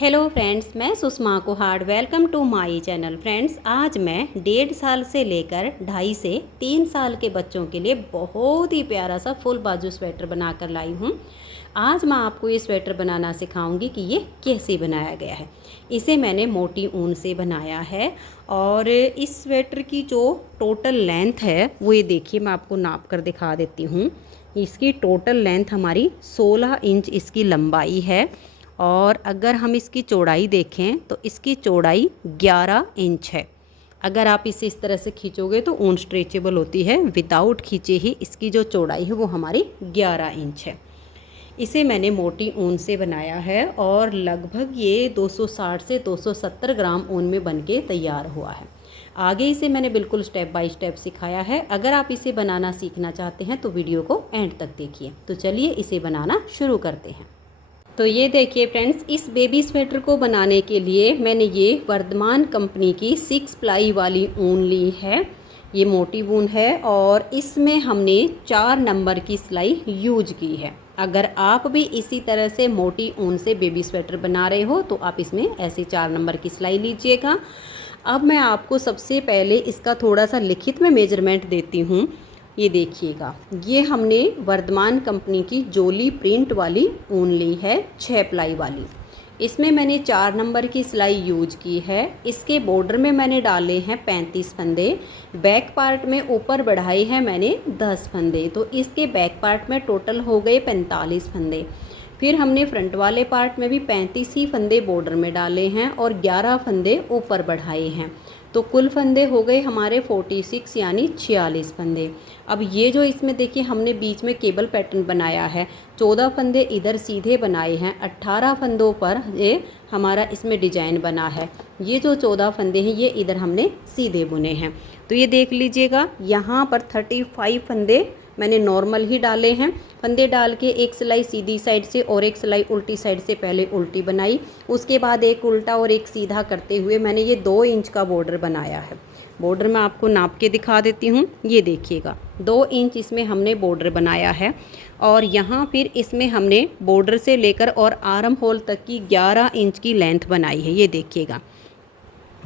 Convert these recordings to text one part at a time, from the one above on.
Hello friends, मैं Sushma Kuhad. Welcome to my channel. Friends, आज मैं 1.5 साल से लेकर 2.5 से 3 साल के बच्चों के लिए बहुत ही प्यारा सा फुल बाजू स्वेटर बनाकर लाई हूँ। आज मैं आपको ये स्वेटर बनाना सिखाऊंगी कि ये कैसे बनाया गया है। इसे मैंने मोटी ऊन से बनाया है और इस स्वेटर की जो टोटल लेंथ है वो ये देखिए, मैं आपको नाप कर दिखा देती हूँ। इसकी टोटल लेंथ हमारी 16 इंच इसकी लंबाई है और अगर हम इसकी चौड़ाई देखें तो इसकी चौड़ाई 11 इंच है। अगर आप इसे इस तरह से खींचोगे तो ऊन स्ट्रेचेबल होती है, विदाउट खींचे ही इसकी जो चौड़ाई है वो हमारी 11 इंच है। इसे मैंने मोटी ऊन से बनाया है और लगभग ये 260 से 270 ग्राम ऊन में बनके तैयार हुआ है। आगे इसे मैंने बिल्कुल स्टेप बाय स्टेप सिखाया है। अगर आप इसे बनाना सीखना चाहते हैं तो वीडियो को एंड तक देखिए। तो चलिए इसे बनाना शुरू करते हैं। तो ये देखिए फ्रेंड्स, इस बेबी स्वेटर को बनाने के लिए मैंने ये वर्धमान कंपनी की 6 प्लाई वाली ऊन ली है। ये मोटी ऊन है और इसमें हमने 4 नंबर की सिलाई यूज की है। अगर आप भी इसी तरह से मोटी ऊन से बेबी स्वेटर बना रहे हो तो आप इसमें ऐसे 4 नंबर की सिलाई लीजिएगा। अब मैं आपको सबसे पहले इसका थोड़ा सा लिखित में मेजरमेंट देती हूँ। ये देखिएगा, ये हमने वर्धमान कंपनी की जोली प्रिंट वाली ऊन ली है, 6 प्लाई वाली। इसमें मैंने 4 नंबर की सिलाई यूज की है। इसके बॉर्डर में मैंने डाले हैं 35 फंदे। बैक पार्ट में ऊपर बढ़ाई है मैंने 10 फंदे, तो इसके बैक पार्ट में टोटल हो गए 45 फंदे। फिर हमने फ्रंट वाले पार्ट में भी 35 ही फंदे बॉर्डर में डाले हैं और 11 फंदे ऊपर बढ़ाए हैं। तो कुल फंदे हो गए हमारे 46 यानी 46 फंदे। अब ये जो इसमें देखिए हमने बीच में केबल पैटर्न बनाया है, 14 फंदे इधर सीधे बनाए हैं, 18 फंदों पर ये हमारा इसमें डिजाइन बना है। ये जो 14 फंदे हैं ये इधर हमने सीधे बुने हैं। तो ये देख लीजिएगा, यहाँ पर 35 फंदे मैंने नॉर्मल ही डाले हैं। फंदे डाल के एक सिलाई सीधी साइड से और एक सिलाई उल्टी साइड से पहले उल्टी बनाई, उसके बाद एक उल्टा और एक सीधा करते हुए मैंने ये 2 इंच का बॉर्डर बनाया है। बॉर्डर मैं आपको नाप के दिखा देती हूँ। ये देखिएगा, 2 इंच इसमें हमने बॉर्डर बनाया है और यहाँ फिर इसमें हमने बॉर्डर से लेकर और आर्म होल तक की 11 इंच की लेंथ बनाई है। ये देखिएगा,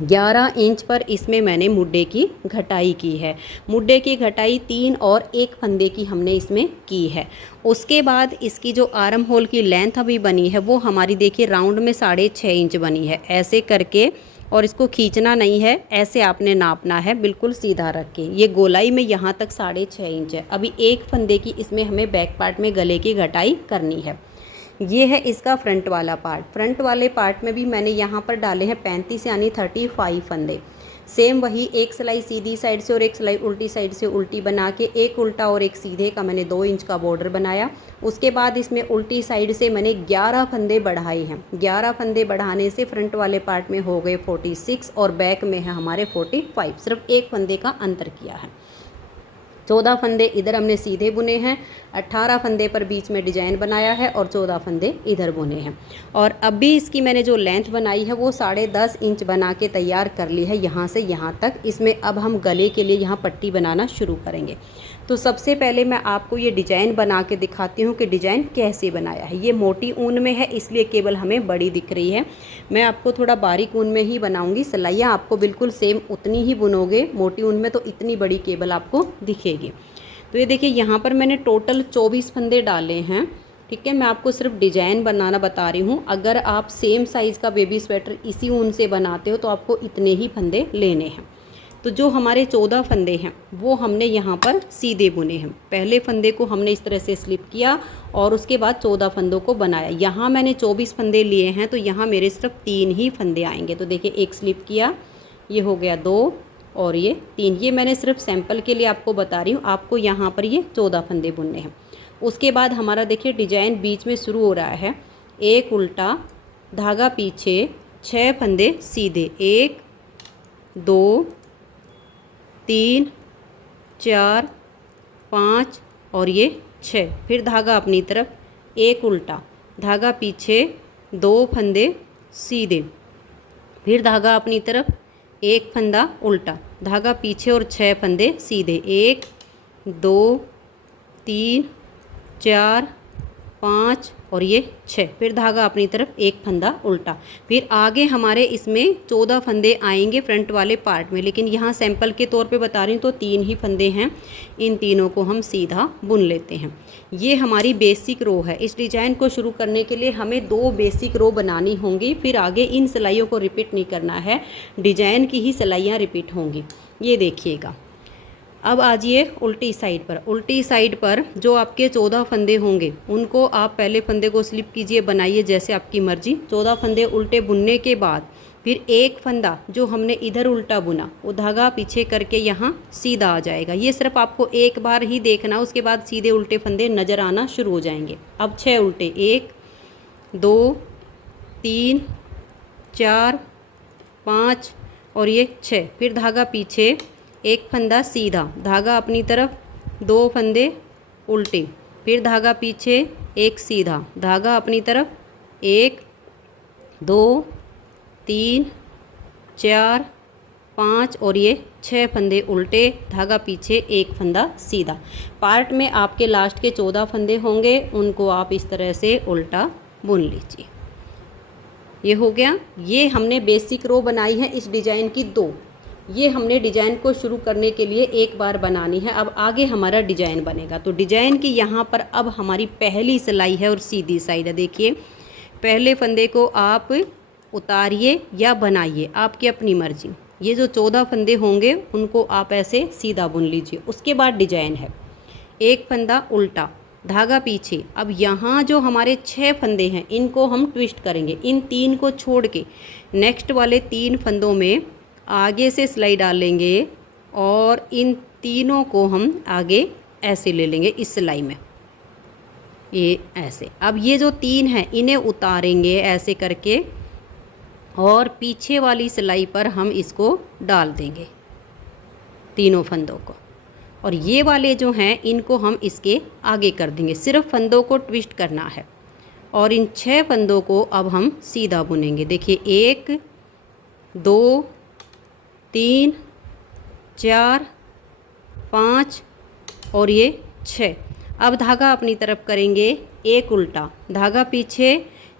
11 इंच पर इसमें मैंने मुड्डे की घटाई की है। मुड्डे की घटाई 3 और 1 फंदे की हमने इसमें की है। उसके बाद इसकी जो आर्म होल की लेंथ अभी बनी है वो हमारी देखिए राउंड में 6.5 इंच बनी है। ऐसे करके, और इसको खींचना नहीं है, ऐसे आपने नापना है बिल्कुल सीधा रख के। ये गोलाई में यहाँ तक 6.5 इंच है। अभी 1 फंदे की इसमें हमें बैक पार्ट में गले की घटाई करनी है। ये है इसका फ्रंट वाला पार्ट। फ्रंट वाले पार्ट में भी मैंने यहाँ पर डाले हैं 35 यानी 35 फंदे। सेम वही, एक सिलाई सीधी साइड से और एक सिलाई उल्टी साइड से उल्टी बना के एक उल्टा और एक सीधे का मैंने 2 इंच का बॉर्डर बनाया। उसके बाद इसमें उल्टी साइड से मैंने 11 फंदे बढ़ाए हैं। 11 फंदे बढ़ाने से फ्रंट वाले पार्ट में हो गए 46 और बैक में है हमारे 45। सिर्फ 1 फंदे का अंतर किया है। 14 फंदे इधर हमने सीधे बुने हैं, 18 फंदे पर बीच में डिजाइन बनाया है और 14 फंदे इधर बुने हैं। और अब भी इसकी मैंने जो लेंथ बनाई है वो 10.5 इंच बना के तैयार कर ली है, यहाँ से यहाँ तक। इसमें अब हम गले के लिए यहाँ पट्टी बनाना शुरू करेंगे। तो सबसे पहले मैं आपको ये डिज़ाइन बना के दिखाती हूँ कि डिज़ाइन कैसे बनाया है। ये मोटी ऊन में है इसलिए केवल हमें बड़ी दिख रही है। मैं आपको थोड़ा बारीक ऊन में ही बनाऊँगी। सिलाइयाँ आपको बिल्कुल सेम उतनी ही बुनोगे। मोटी ऊन में तो इतनी बड़ी केबल आपको दिखेगी। तो ये देखिए, यहाँ पर मैंने टोटल 24 फंदे डाले हैं। ठीक है, मैं आपको सिर्फ डिज़ाइन बनाना बता रही हूँ। अगर आप सेम साइज़ का बेबी स्वेटर इसी ऊन से बनाते हो तो आपको इतने ही फंदे लेने हैं। तो जो हमारे 14 फंदे हैं वो हमने यहाँ पर सीधे बुने हैं। पहले फंदे को हमने इस तरह से स्लिप किया और उसके बाद 14 फंदों को बनाया। यहाँ मैंने 24 फंदे लिए हैं तो यहाँ मेरे सिर्फ 3 ही फंदे आएंगे। तो देखिए, एक स्लिप किया, ये हो गया 2 और ये 3। ये मैंने सिर्फ सैंपल के लिए आपको बता रही हूँ। आपको यहाँ पर ये 14 फंदे बुनने हैं। उसके बाद हमारा देखिए डिजाइन बीच में शुरू हो रहा है। एक उल्टा, धागा पीछे, 6 फंदे सीधे, 1 2 3 4 5 और ये 6। फिर धागा अपनी तरफ, एक उल्टा, धागा पीछे, 2 फंदे सीधे, फिर धागा अपनी तरफ, 1 फंदा उल्टा, धागा पीछे और 6 फंदे सीधे, 1 2 3 4 5 और ये 6, फिर धागा अपनी तरफ एक फंदा उल्टा। फिर आगे हमारे इसमें 14 फंदे आएंगे फ्रंट वाले पार्ट में, लेकिन यहाँ सैंपल के तौर पे बता रही हूँ तो 3 ही फंदे हैं। इन तीनों को हम सीधा बुन लेते हैं। ये हमारी बेसिक रो है। इस डिज़ाइन को शुरू करने के लिए हमें 2 बेसिक रो बनानी होंगी, फिर आगे इन सिलाइयों को रिपीट नहीं करना है, डिजाइन की ही सिलाइयाँ रिपीट होंगी। ये देखिएगा। अब आजिए उल्टी साइड पर। उल्टी साइड पर जो आपके 14 फंदे होंगे उनको आप पहले फंदे को स्लिप कीजिए, बनाइए जैसे आपकी मर्जी। 14 फंदे उल्टे बुनने के बाद फिर एक फंदा जो हमने इधर उल्टा बुना वो धागा पीछे करके यहाँ सीधा आ जाएगा। ये सिर्फ आपको एक बार ही देखना, उसके बाद सीधे उल्टे फंदे नज़र आना शुरू हो जाएंगे। अब 6 उल्टे, 1 2 3 4 5 और ये 6, फिर धागा पीछे, एक फंदा सीधा, धागा अपनी तरफ, 2 फंदे उल्टे, फिर धागा पीछे, एक सीधा, धागा अपनी तरफ, 1 2 3 4 5 और ये 6 फंदे उल्टे, धागा पीछे, एक फंदा सीधा। पार्ट में आपके लास्ट के 14 फंदे होंगे, उनको आप इस तरह से उल्टा बुन लीजिए। ये हो गया। ये हमने बेसिक रो बनाई है इस डिज़ाइन की 2। ये हमने डिज़ाइन को शुरू करने के लिए एक बार बनानी है। अब आगे हमारा डिज़ाइन बनेगा। तो डिज़ाइन की यहाँ पर अब हमारी पहली सिलाई है और सीधी साइड है। देखिए, पहले फंदे को आप उतारिए या बनाइए, आपकी अपनी मर्जी। ये जो 14 फंदे होंगे उनको आप ऐसे सीधा बुन लीजिए। उसके बाद डिज़ाइन है, एक फंदा उल्टा, धागा पीछे। अब यहाँ जो हमारे 6 फंदे हैं इनको हम ट्विस्ट करेंगे। इन 3 को छोड़ के नेक्स्ट वाले 3 फंदों में आगे से सिलाई डालेंगे और इन तीनों को हम आगे ऐसे ले लेंगे इस सिलाई में, ये ऐसे। अब ये जो 3 हैं इन्हें उतारेंगे ऐसे करके और पीछे वाली सिलाई पर हम इसको डाल देंगे तीनों फंदों को, और ये वाले जो हैं इनको हम इसके आगे कर देंगे। सिर्फ फंदों को ट्विस्ट करना है और इन 6 फंदों को अब हम सीधा बुनेंगे। देखिए, 1 2 3 4 5 और ये 6। अब धागा अपनी तरफ करेंगे, एक उल्टा, धागा पीछे,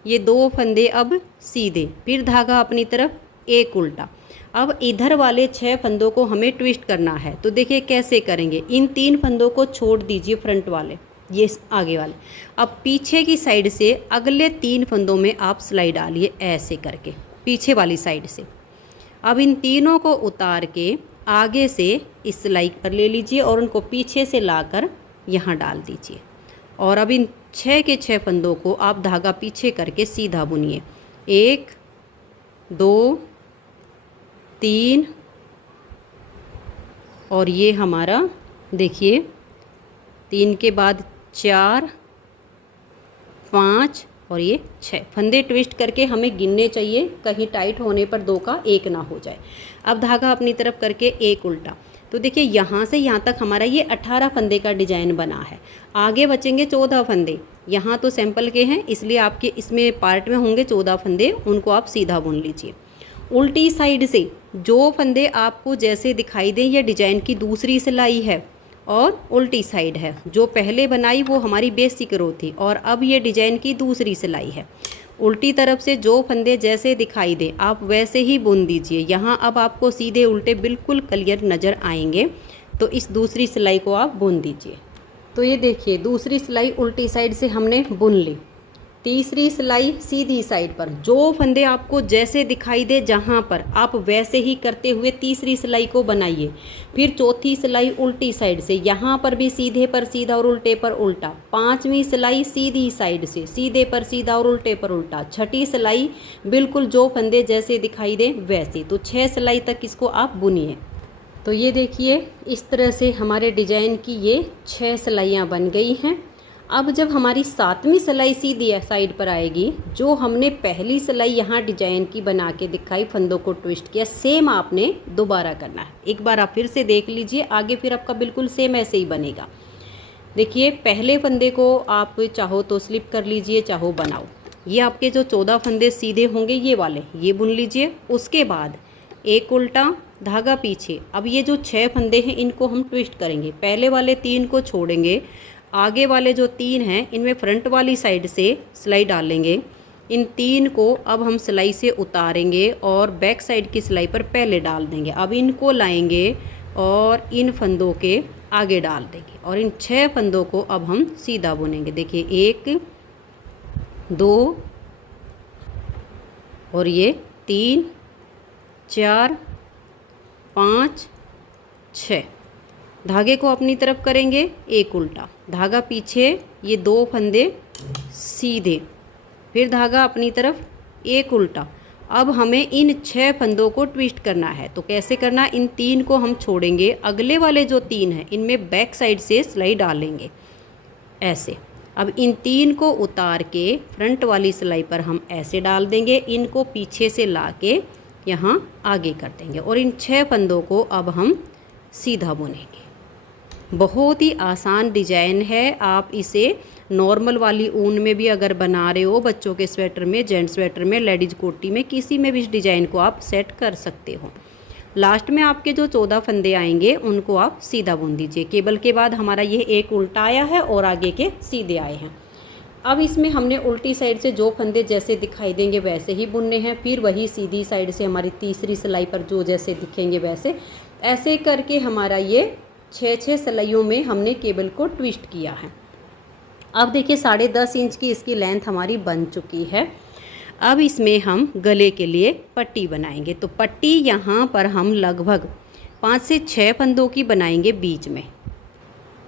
ये 2 फंदे अब सीधे, फिर धागा अपनी तरफ, एक उल्टा। अब इधर वाले 6 फंदों को हमें ट्विस्ट करना है। तो देखिए कैसे करेंगे। इन 3 फंदों को छोड़ दीजिए फ्रंट वाले, ये आगे वाले। अब पीछे की साइड से अगले 3 फंदों में आप सिलाई डालिए ऐसे करके पीछे वाली साइड से। अब इन तीनों को उतार के आगे से इस सिलाई पर ले लीजिए और उनको पीछे से लाकर यहाँ डाल दीजिए। और अब इन 6 के 6 फंदों को आप धागा पीछे करके सीधा बुनिए। 1 2 3 और ये हमारा देखिए 3 के बाद 4 5 और ये 6 फंदे ट्विस्ट करके हमें गिनने चाहिए, कहीं टाइट होने पर 2 का 1 ना हो जाए। अब धागा अपनी तरफ करके एक उल्टा। तो देखिए यहाँ से यहाँ तक हमारा ये 18 फंदे का डिज़ाइन बना है। आगे बचेंगे 14 फंदे। यहाँ तो सैंपल के हैं इसलिए आपके इसमें पार्ट में होंगे 14 फंदे, उनको आप सीधा बुन लीजिए। उल्टी साइड से जो फंदे आपको जैसे दिखाई दें, ये डिज़ाइन की दूसरी सिलाई है और उल्टी साइड है। जो पहले बनाई वो हमारी बेसिक रो थी और अब ये डिज़ाइन की दूसरी सिलाई है। उल्टी तरफ से जो फंदे जैसे दिखाई दे आप वैसे ही बुन दीजिए। यहाँ अब आपको सीधे उल्टे बिल्कुल क्लियर नज़र आएंगे, तो इस दूसरी सिलाई को आप बुन दीजिए। तो ये देखिए दूसरी सिलाई उल्टी साइड से हमने बुन ली। तीसरी सिलाई सीधी साइड पर, जो फंदे आपको जैसे दिखाई दे जहाँ पर आप वैसे ही करते हुए तीसरी सिलाई को बनाइए। फिर चौथी सिलाई उल्टी साइड से, यहाँ पर भी सीधे पर सीधा और उल्टे पर उल्टा। पांचवी सिलाई सीधी साइड से, सीधे पर सीधा और उल्टे पर उल्टा। छठी सिलाई बिल्कुल जो फंदे जैसे दिखाई दे वैसे। तो 6 सिलाई तक इसको आप बुनिए। तो ये देखिए इस तरह से हमारे डिज़ाइन की ये 6 सिलाइयाँ बन गई हैं। अब जब हमारी 7वीं सिलाई सीधी साइड पर आएगी, जो हमने पहली सिलाई यहाँ डिजाइन की बना के दिखाई, फंदों को ट्विस्ट किया, सेम आपने दोबारा करना है। एक बार आप फिर से देख लीजिए, आगे फिर आपका बिल्कुल सेम ऐसे ही बनेगा। देखिए पहले फंदे को आप चाहो तो स्लिप कर लीजिए, चाहो बनाओ। ये आपके जो 14 फंदे सीधे होंगे ये वाले, ये बुन लीजिए। उसके बाद एक उल्टा, धागा पीछे। अब ये जो 6 फंदे हैं इनको हम ट्विस्ट करेंगे। पहले वाले 3 को छोड़ेंगे, आगे वाले जो 3 हैं इनमें फ्रंट वाली साइड से सिलाई डालेंगे। इन 3 को अब हम सिलाई से उतारेंगे और बैक साइड की सिलाई पर पहले डाल देंगे। अब इनको लाएंगे और इन फंदों के आगे डाल देंगे और इन 6 फंदों को अब हम सीधा बुनेंगे। देखिए 1 2 और ये 3 4 5 6। धागे को अपनी तरफ करेंगे, एक उल्टा धागा पीछे, ये 2 फंदे सीधे, फिर धागा अपनी तरफ, एक उल्टा। अब हमें इन 6 फंदों को ट्विस्ट करना है। तो कैसे करना, इन 3 को हम छोड़ेंगे, अगले वाले जो 3 हैं इनमें बैक साइड से सिलाई डालेंगे ऐसे। अब इन 3 को उतार के फ्रंट वाली सिलाई पर हम ऐसे डाल देंगे, इनको पीछे से ला के यहाँ आगे कर देंगे और इन 6 फंदों को अब हम सीधा बुनेंगे। बहुत ही आसान डिजाइन है। आप इसे नॉर्मल वाली ऊन में भी अगर बना रहे हो, बच्चों के स्वेटर में, जेंट्स स्वेटर में, लेडीज़ कोटी में, किसी में भी इस डिज़ाइन को आप सेट कर सकते हो। लास्ट में आपके जो 14 फंदे आएंगे उनको आप सीधा बुन दीजिए। केबल के बाद हमारा ये एक उल्टा आया है और आगे के सीधे आए हैं। अब इसमें हमने उल्टी साइड से जो फंदे जैसे दिखाई देंगे वैसे ही बुनने हैं, फिर वही सीधी साइड से हमारी तीसरी सिलाई पर जो जैसे दिखेंगे वैसे, ऐसे करके हमारा ये 6 सिलाइयों में हमने केबल को ट्विस्ट किया है। अब देखिए 10.5 इंच की इसकी लेंथ हमारी बन चुकी है। अब इसमें हम गले के लिए पट्टी बनाएंगे। तो पट्टी यहाँ पर हम लगभग 5 से 6 फंदों की बनाएंगे बीच में।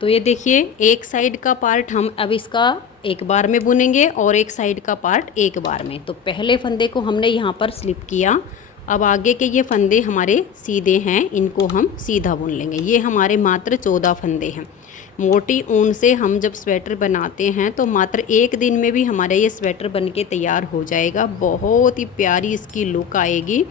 तो ये देखिए एक साइड का पार्ट हम अब इसका एक बार में बुनेंगे और एक साइड का पार्ट एक बार में। तो पहले फंदे को हमने यहाँ पर स्लिप किया। अब आगे के ये फंदे हमारे सीधे हैं, इनको हम सीधा बुन लेंगे। ये हमारे मात्र 14 फंदे हैं। मोटी ऊन से हम जब स्वेटर बनाते हैं तो मात्र एक दिन में भी हमारा ये स्वेटर बन के तैयार हो जाएगा। बहुत ही प्यारी इसकी लुक आएगी।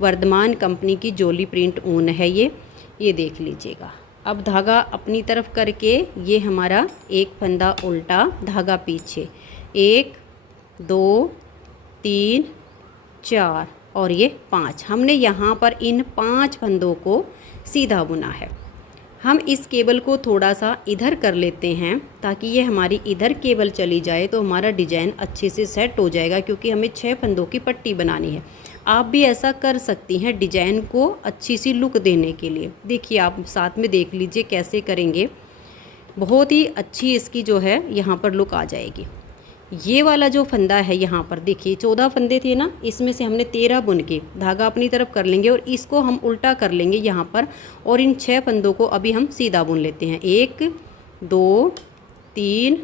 वर्धमान कंपनी की जोली प्रिंट ऊन है ये देख लीजिएगा। अब धागा अपनी तरफ करके ये हमारा एक फंदा उल्टा, धागा पीछे, 1 2 3 4 और ये 5। हमने यहाँ पर इन 5 फंदों को सीधा बुना है। हम इस केबल को थोड़ा सा इधर कर लेते हैं ताकि ये हमारी इधर केबल चली जाए तो हमारा डिजाइन अच्छे से सेट हो जाएगा, क्योंकि हमें 6 फंदों की पट्टी बनानी है। आप भी ऐसा कर सकती हैं डिजाइन को अच्छी सी लुक देने के लिए। देखिए आप साथ में देख लीजिए कैसे करेंगे, बहुत ही अच्छी इसकी जो है यहाँ पर लुक आ जाएगी। ये वाला जो फंदा है यहाँ पर देखिए 14 फंदे थे ना, इसमें से हमने 13 बुन के धागा अपनी तरफ कर लेंगे और इसको हम उल्टा कर लेंगे यहाँ पर, और इन 6 फंदों को अभी हम सीधा बुन लेते हैं। 1 2 3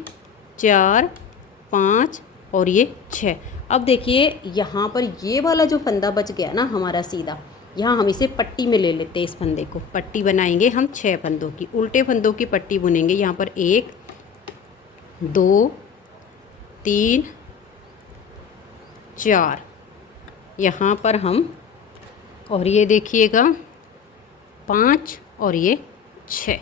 4 5 और ये 6। अब देखिए यहाँ पर ये वाला जो फंदा बच गया ना हमारा सीधा, यहाँ हम इसे पट्टी में ले लेते हैं। इस फंदे को पट्टी बनाएंगे हम 6 फंदों की, उल्टे फंदों की पट्टी बुनेंगे। यहाँ पर 1 2 3 4 यहाँ पर हम, और ये देखिएगा 5 और ये 6।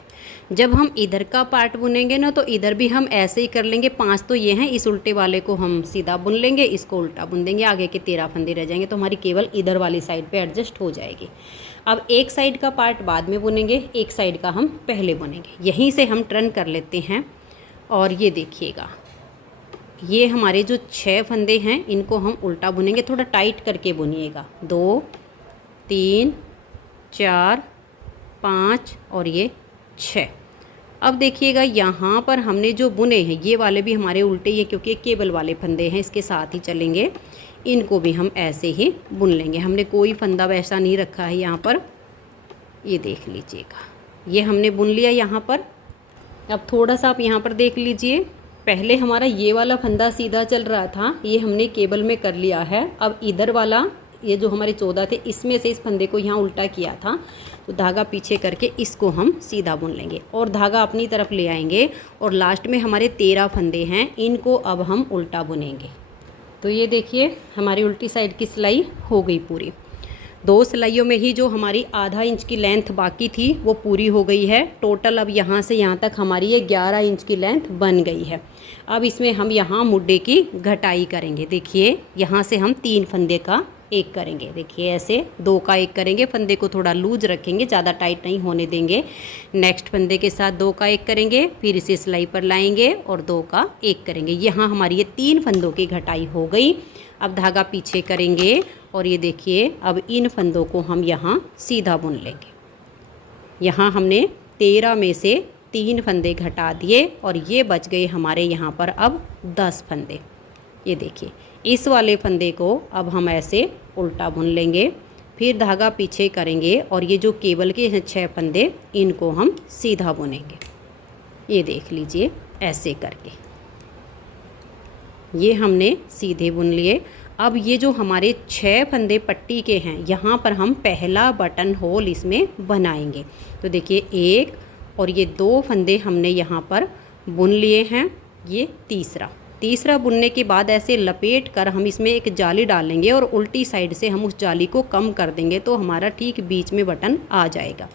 जब हम इधर का पार्ट बुनेंगे ना तो इधर भी हम ऐसे ही कर लेंगे। 5 तो ये हैं, इस उल्टे वाले को हम सीधा बुन लेंगे, इसको उल्टा बुन देंगे, आगे के 13 फंदे रह जाएंगे तो हमारी केवल इधर वाली साइड पे एडजस्ट हो जाएगी। अब एक साइड का पार्ट बाद में बुनेंगे, एक साइड का हम पहले बुनेंगे। यहीं से हम टर्न कर लेते हैं और ये देखिएगा ये हमारे जो 6 फंदे हैं इनको हम उल्टा बुनेंगे। थोड़ा टाइट करके बुनिएगा। 2 3 4 5 और ये 6। अब देखिएगा यहाँ पर हमने जो बुने हैं ये वाले भी हमारे उल्टे ही हैं, क्योंकि ये केबल वाले फंदे हैं, इसके साथ ही चलेंगे। इनको भी हम ऐसे ही बुन लेंगे। हमने कोई फंदा वैसा नहीं रखा है यहाँ पर, ये देख लीजिएगा। ये हमने बुन लिया यहाँ पर। अब थोड़ा सा आप यहाँ पर देख लीजिए, पहले हमारा ये वाला फंदा सीधा चल रहा था, ये हमने केबल में कर लिया है। अब इधर वाला ये जो हमारे 14 थे इसमें से इस फंदे को यहाँ उल्टा किया था, तो धागा पीछे करके इसको हम सीधा बुन लेंगे और धागा अपनी तरफ ले आएंगे। और लास्ट में हमारे 13 फंदे हैं, इनको अब हम उल्टा बुनेंगे। तो ये देखिए हमारी उल्टी साइड की सिलाई हो गई पूरी। 2 सिलाइयों में ही जो हमारी आधा इंच की लेंथ बाकी थी वो पूरी हो गई है। टोटल अब यहाँ से यहाँ तक हमारी ये 11 इंच की लेंथ बन गई है। अब इसमें हम यहाँ मुड्डे की घटाई करेंगे। देखिए यहाँ से हम 3 फंदे का एक करेंगे। देखिए ऐसे 2 का 1 करेंगे, फंदे को थोड़ा लूज रखेंगे, ज़्यादा टाइट नहीं होने देंगे। नेक्स्ट फंदे के साथ 2 का 1 करेंगे, फिर इसे सिलाई पर लाएंगे और 2 का 1 करेंगे। यहाँ हमारी ये 3 फंदों की घटाई हो गई। अब धागा पीछे करेंगे और ये देखिए अब इन फंदों को हम यहाँ सीधा बुन लेंगे। यहाँ हमने 13 में से 3 फंदे घटा दिए और ये बच गए हमारे यहाँ पर अब 10 फंदे। ये देखिए इस वाले फंदे को अब हम ऐसे उल्टा बुन लेंगे, फिर धागा पीछे करेंगे और ये जो केबल के हैं 6 फंदे इनको हम सीधा बुनेंगे। ये देख लीजिए ऐसे करके ये हमने सीधे बुन लिए। अब ये जो हमारे 6 फंदे पट्टी के हैं यहाँ पर हम पहला बटन होल इसमें बनाएंगे। तो देखिए 1 और ये 2 फंदे हमने यहाँ पर बुन लिए हैं। ये तीसरा बुनने के बाद ऐसे लपेट कर हम इसमें एक जाली डालेंगे और उल्टी साइड से हम उस जाली को कम कर देंगे तो हमारा ठीक बीच में बटन आ जाएगा।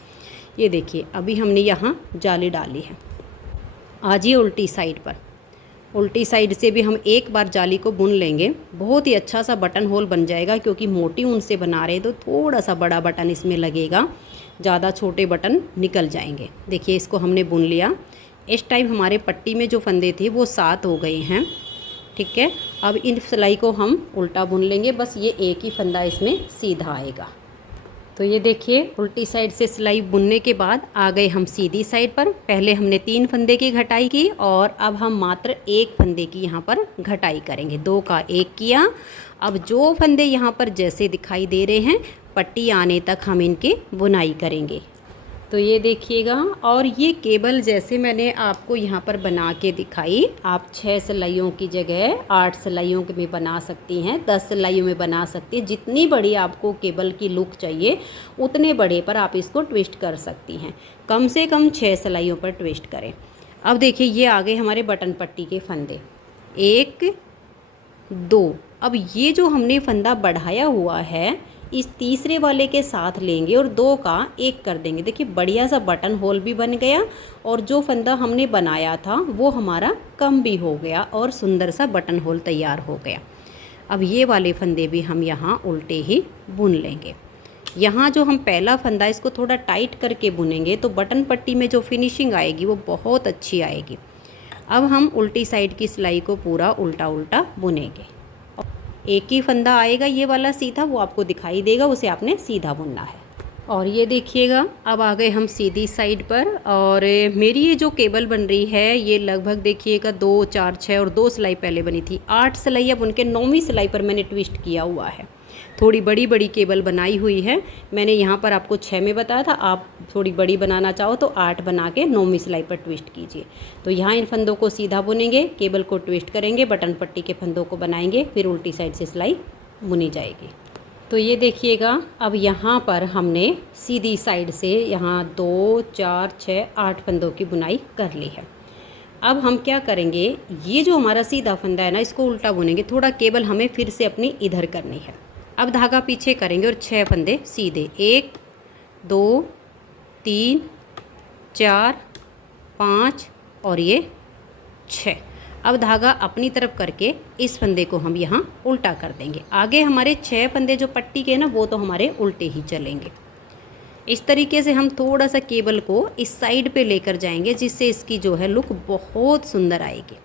ये देखिए अभी हमने यहाँ जाली डाली है। आज ये उल्टी साइड पर, उल्टी साइड से भी हम एक बार जाली को बुन लेंगे। बहुत ही अच्छा सा बटन होल बन जाएगा, क्योंकि मोटी ऊन से बना रहे तो थोड़ा सा बड़ा बटन इसमें लगेगा, ज़्यादा छोटे बटन निकल जाएंगे। देखिए इसको हमने बुन लिया। इस टाइम हमारे पट्टी में जो फंदे थे वो 7 हो गए हैं। ठीक है, अब इन सिलाई को हम उल्टा बुन लेंगे, बस ये एक ही फंदा इसमें सीधा आएगा। तो ये देखिए उल्टी साइड से सिलाई बुनने के बाद आ गए हम सीधी साइड पर। पहले हमने 3 फंदे की घटाई की और अब हम मात्र 1 फंदे की यहाँ पर घटाई करेंगे। 2 का 1 किया। अब जो फंदे यहाँ पर जैसे दिखाई दे रहे हैं पट्टी आने तक हम इनकी बुनाई करेंगे। तो ये देखिएगा, और ये केबल जैसे मैंने आपको यहाँ पर बना के दिखाई, आप 6 सिलाइयों की जगह 8 सिलाइयों में बना सकती हैं, 10 सिलाइयों में बना सकती हैं। जितनी बड़ी आपको केबल की लुक चाहिए उतने बड़े पर आप इसको ट्विस्ट कर सकती हैं। कम से कम 6 सिलाइयों पर ट्विस्ट करें। अब देखिए ये आ गए हमारे बटन पट्टी के फंदे, 1 2। अब ये जो हमने फंदा बढ़ाया हुआ है इस तीसरे वाले के साथ लेंगे और 2 का 1 कर देंगे। देखिए बढ़िया सा बटन होल भी बन गया और जो फंदा हमने बनाया था वो हमारा कम भी हो गया और सुंदर सा बटन होल तैयार हो गया। अब ये वाले फंदे भी हम यहाँ उल्टे ही बुन लेंगे। यहाँ जो हम पहला फंदा इसको थोड़ा टाइट करके बुनेंगे तो बटन पट्टी में जो फिनिशिंग आएगी वो बहुत अच्छी आएगी। अब हम उल्टी साइड की सिलाई को पूरा उल्टा उल्टा बुनेंगे। एक ही फंदा आएगा ये वाला सीधा, वो आपको दिखाई देगा, उसे आपने सीधा बुनना है। और ये देखिएगा अब आ गए हम सीधी साइड पर। और मेरी ये जो केबल बन रही है ये लगभग देखिएगा 2 4 6 और 2 सिलाई पहले बनी थी। 8 सिलाई अब उनके 9वीं सिलाई पर मैंने ट्विस्ट किया हुआ है। थोड़ी बड़ी बड़ी केबल बनाई हुई है मैंने, यहाँ पर आपको 6 में बताया था, आप थोड़ी बड़ी बनाना चाहो तो 8 बना के 9वीं सिलाई पर ट्विस्ट कीजिए। तो यहाँ इन फंदों को सीधा बुनेंगे, केबल को ट्विस्ट करेंगे, बटन पट्टी के फंदों को बनाएंगे, फिर उल्टी साइड से सिलाई बुनी जाएगी। तो ये देखिएगा अब यहाँ पर हमने सीधी साइड से यहाँ 2 4 6 8 फंदों की बुनाई कर ली है। अब हम क्या करेंगे, ये जो हमारा सीधा फंदा है ना इसको उल्टा बुनेंगे। थोड़ा केबल हमें फिर से अपनी इधर करनी है। अब धागा पीछे करेंगे और 6 फंदे सीधे, 1 2 3 4 5 और ये 6। अब धागा अपनी तरफ करके इस फंदे को हम यहाँ उल्टा कर देंगे। आगे हमारे 6 फंदे जो पट्टी के हैं ना वो तो हमारे उल्टे ही चलेंगे। इस तरीके से हम थोड़ा सा केबल को इस साइड पे लेकर जाएंगे जिससे इसकी जो है लुक बहुत सुंदर आएगी।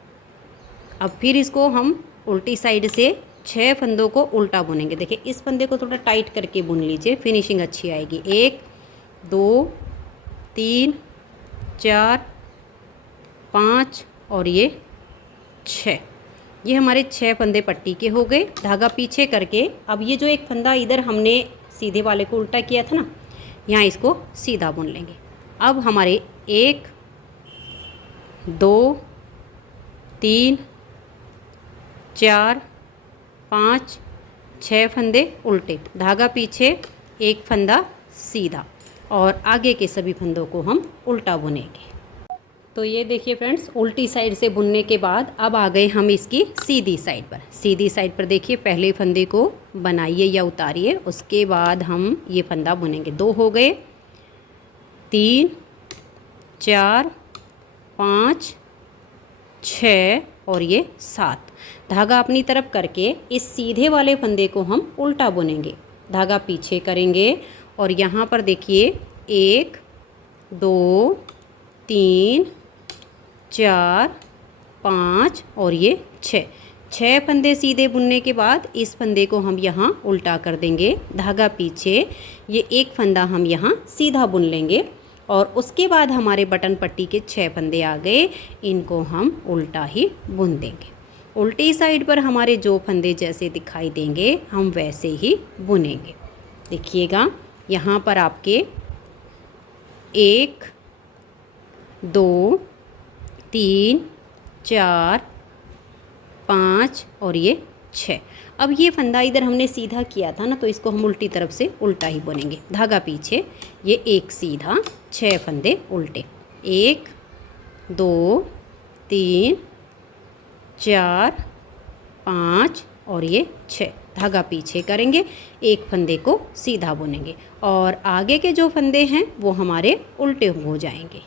अब फिर इसको हम उल्टी साइड से 6 फंदों को उल्टा बुनेंगे। देखिए इस फंदे को थोड़ा टाइट करके बुन लीजिए, फिनिशिंग अच्छी आएगी। 1 2 3 4 5 और ये 6। ये हमारे 6 फंदे पट्टी के हो गए। धागा पीछे करके अब ये जो एक फंदा इधर हमने सीधे वाले को उल्टा किया था ना, यहाँ इसको सीधा बुन लेंगे। अब हमारे 1 2 3 4 5 6 फंदे उल्टे, धागा पीछे, एक फंदा सीधा और आगे के सभी फंदों को हम उल्टा बुनेंगे। तो ये देखिए फ्रेंड्स, उल्टी साइड से बुनने के बाद अब आ गए हम इसकी सीधी साइड पर। सीधी साइड पर देखिए पहले फंदे को बनाइए या उतारिए, उसके बाद हम ये फंदा बुनेंगे। 2 हो गए, 3 4 5 6 और ये 7। धागा अपनी तरफ करके इस सीधे वाले फंदे को हम उल्टा बुनेंगे। धागा पीछे करेंगे और यहाँ पर देखिए 1 2 3 4 5 और ये 6 फंदे सीधे बुनने के बाद इस फंदे को हम यहाँ उल्टा कर देंगे। धागा पीछे, ये एक फंदा हम यहाँ सीधा बुन लेंगे और उसके बाद हमारे बटन पट्टी के 6 फंदे आ गए, इनको हम उल्टा ही बुन देंगे। उल्टी साइड पर हमारे जो फंदे जैसे दिखाई देंगे हम वैसे ही बुनेंगे। देखिएगा यहाँ पर आपके 1 2 3 4 5 और ये 6। अब ये फंदा इधर हमने सीधा किया था ना, तो इसको हम उल्टी तरफ से उल्टा ही बुनेंगे। धागा पीछे, ये एक सीधा, 6 फंदे उल्टे, 1 2 3 4 5 और ये 6। धागा पीछे करेंगे, एक फंदे को सीधा बुनेंगे और आगे के जो फंदे हैं वो हमारे उल्टे हो जाएंगे।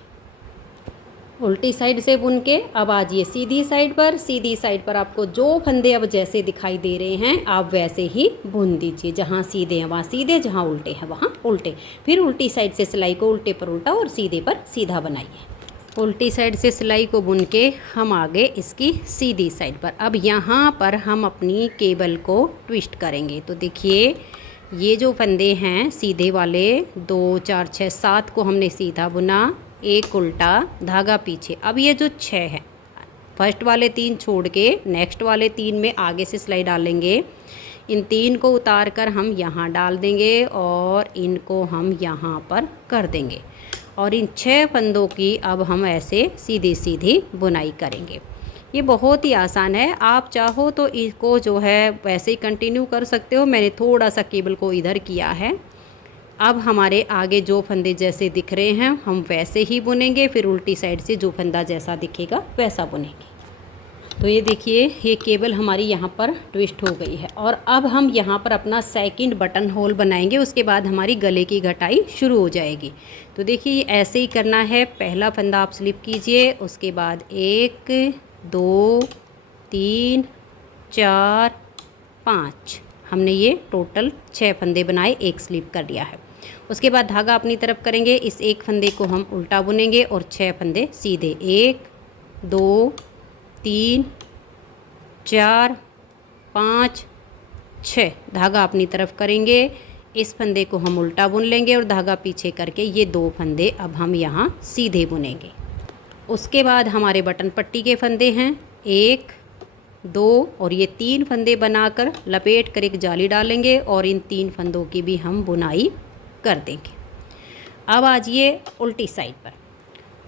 उल्टी साइड से बुन के अब आजिए सीधी साइड पर। सीधी साइड पर आपको जो फंदे अब जैसे दिखाई दे रहे हैं आप वैसे ही बुन दीजिए। जहाँ सीधे हैं वहाँ सीधे, जहाँ उल्टे हैं वहाँ उल्टे। फिर उल्टी साइड से सिलाई को उल्टे पर उल्टा और सीधे पर सीधा बनाइए। उल्टी साइड से सिलाई को बुन के हम आ गए इसकी सीधी साइड पर। अब यहाँ पर हम अपनी केबल को ट्विस्ट करेंगे। तो देखिए ये जो फंदे हैं सीधे वाले 2 4 6 7 को हमने सीधा बुना, एक उल्टा, धागा पीछे। अब ये जो 6 है, फर्स्ट वाले 3 छोड़ के नेक्स्ट वाले 3 में आगे से सिलाई डालेंगे। इन 3 को उतार कर हम यहाँ डाल देंगे और इनको हम यहाँ पर कर देंगे और इन 6 फंदों की अब हम ऐसे सीधी सीधी बुनाई करेंगे। ये बहुत ही आसान है, आप चाहो तो इसको जो है वैसे ही कंटिन्यू कर सकते हो। मैंने थोड़ा सा केबल को इधर किया है। अब हमारे आगे जो फंदे जैसे दिख रहे हैं हम वैसे ही बुनेंगे, फिर उल्टी साइड से जो फंदा जैसा दिखेगा वैसा बुनेंगे। तो ये देखिए ये केबल हमारी यहाँ पर ट्विस्ट हो गई है और अब हम यहाँ पर अपना सेकंड बटन होल बनाएंगे। उसके बाद हमारी गले की घटाई शुरू हो जाएगी। तो देखिए ऐसे ही करना है। पहला फंदा आप स्लिप कीजिए, उसके बाद 1 2 3 4 5 हमने ये टोटल 6 फंदे बनाए, एक स्लिप कर लिया है। उसके बाद धागा अपनी तरफ करेंगे, इस एक फंदे को हम उल्टा बुनेंगे और 6 फंदे सीधे, 1 2 3 4 5 6। धागा अपनी तरफ करेंगे, इस फंदे को हम उल्टा बुन लेंगे और धागा पीछे करके ये 2 फंदे अब हम यहाँ सीधे बुनेंगे। उसके बाद हमारे बटन पट्टी के फंदे हैं 1 2 और ये 3 फंदे बनाकर लपेट कर एक जाली डालेंगे और इन 3 फंदों की भी हम बुनाई कर देंगे। अब आजिए उल्टी साइड पर।